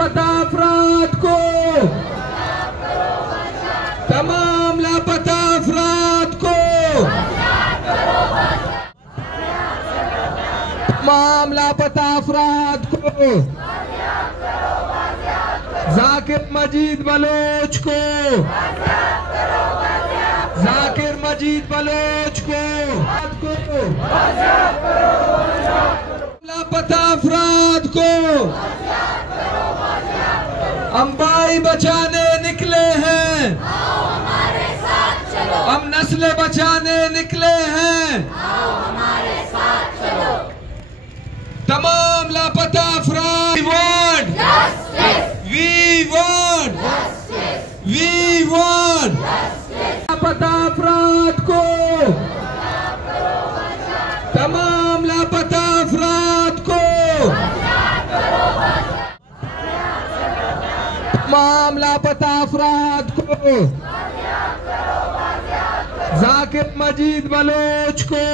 लापता अफराद को, तमाम लापता अफराद को, तमाम लापता अफराद को, जाकिर मजीद बलोच को, जाकिर मजीद बलोच को, लापता अफराद को अंबाई बचाने निकले हैं, हम नस्लें बचाने निकले हैं, तमाम लापता अफराद वी वांट लापता अफराद को, तमाम लापता अफराद को, तमाम लापता अफराद को, जाकिर मजीद बलोच को,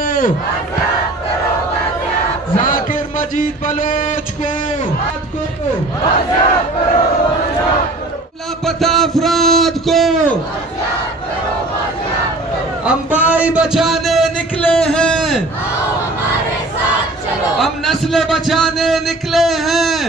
जाकिर मजीद बलोच को, लापता अफराद को अंबाई बचाने निकले हैं, हम नस्लें बचाने निकले हैं।